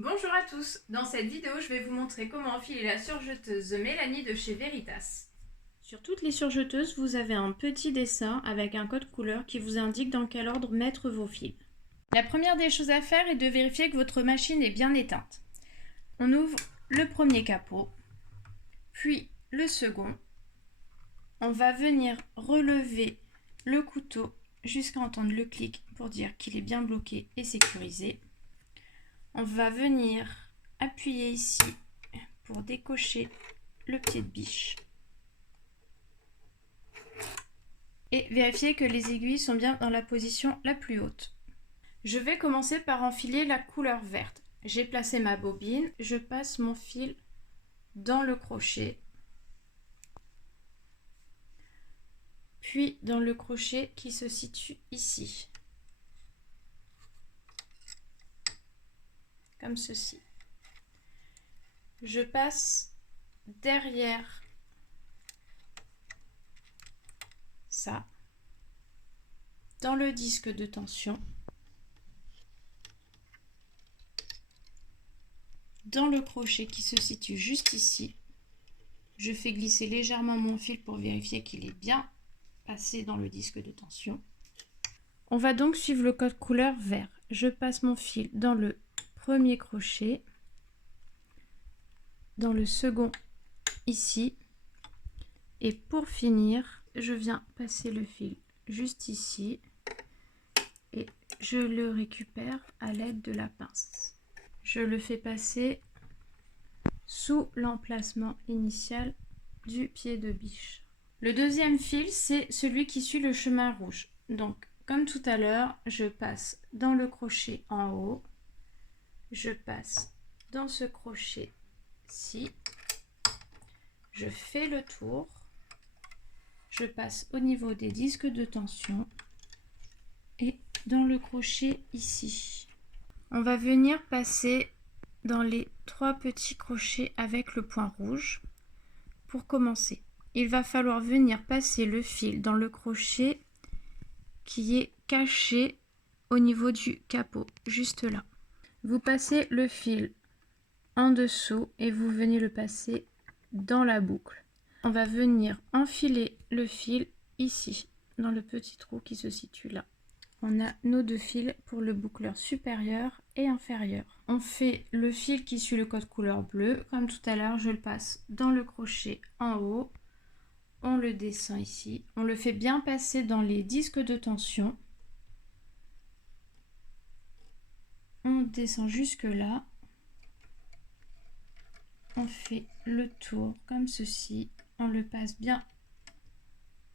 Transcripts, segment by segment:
Bonjour à tous, dans cette vidéo je vais vous montrer comment enfiler la surjeteuse Mélanie de chez Veritas. Sur toutes les surjeteuses, vous avez un petit dessin avec un code couleur qui vous indique dans quel ordre mettre vos fils. La première des choses à faire est de vérifier que votre machine est bien éteinte. On ouvre le premier capot, puis le second. On va venir relever le couteau jusqu'à entendre le clic pour dire qu'il est bien bloqué et sécurisé. On va venir appuyer ici pour décocher le pied de biche et vérifier que les aiguilles sont bien dans la position la plus haute. Je vais commencer par enfiler la couleur verte. J'ai placé ma bobine, je passe mon fil dans le crochet, puis dans le crochet qui se situe ici, comme ceci. Je passe derrière ça, dans le disque de tension, dans le crochet qui se situe juste ici. Je fais glisser légèrement mon fil pour vérifier qu'il est bien passé dans le disque de tension. On va donc suivre le code couleur vert. Je passe mon fil dans le premier crochet, dans le second ici, et pour finir, je viens passer le fil juste ici et je le récupère à l'aide de la pince. Je le fais passer sous l'emplacement initial du pied de biche. Le deuxième fil, c'est celui qui suit le chemin rouge. Donc, comme tout à l'heure, je passe dans le crochet en haut, je passe dans ce crochet-ci, je fais le tour, je passe au niveau des disques de tension et dans le crochet ici. On va venir passer dans les 3 petits crochets avec le point rouge. Pour commencer, il va falloir venir passer le fil dans le crochet qui est caché au niveau du capot, juste là. Vous passez le fil en dessous et vous venez le passer dans la boucle. On va venir enfiler le fil ici, dans le petit trou qui se situe là. On a nos 2 fils pour le boucleur supérieur et inférieur. On fait le fil qui suit le code couleur bleu. Comme tout à l'heure, je le passe dans le crochet en haut. On le descend ici. On le fait bien passer dans les disques de tension. On descend jusque là. On fait le tour comme ceci. On le passe bien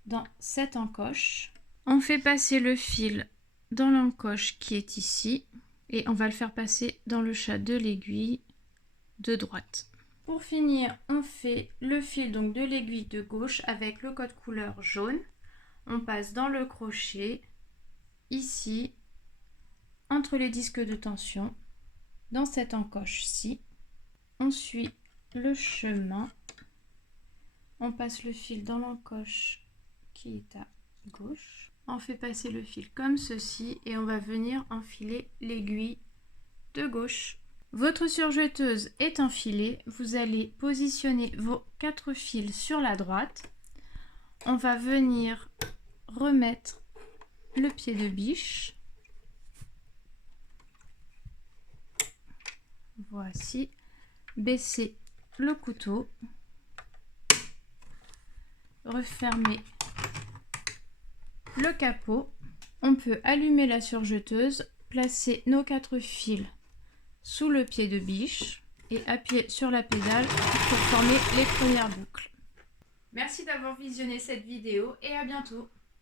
dans cette encoche. On fait passer le fil dans l'encoche qui est ici et on va le faire passer dans le chat de l'aiguille de droite. Pour finir, on fait le fil donc de l'aiguille de gauche avec le code couleur jaune. On passe dans le crochet ici entre les disques de tension dans cette encoche-ci. On suit le chemin. On passe le fil dans l'encoche qui est à gauche. On fait passer le fil comme ceci et on va venir enfiler l'aiguille de gauche. Votre surjeteuse est enfilée. Vous allez positionner vos 4 fils sur la droite. On va venir remettre le pied de biche. Voici. Baisser le couteau. Refermer le capot. On peut allumer la surjeteuse, placer nos 4 fils sous le pied de biche et appuyer sur la pédale pour former les premières boucles. Merci d'avoir visionné cette vidéo et à bientôt.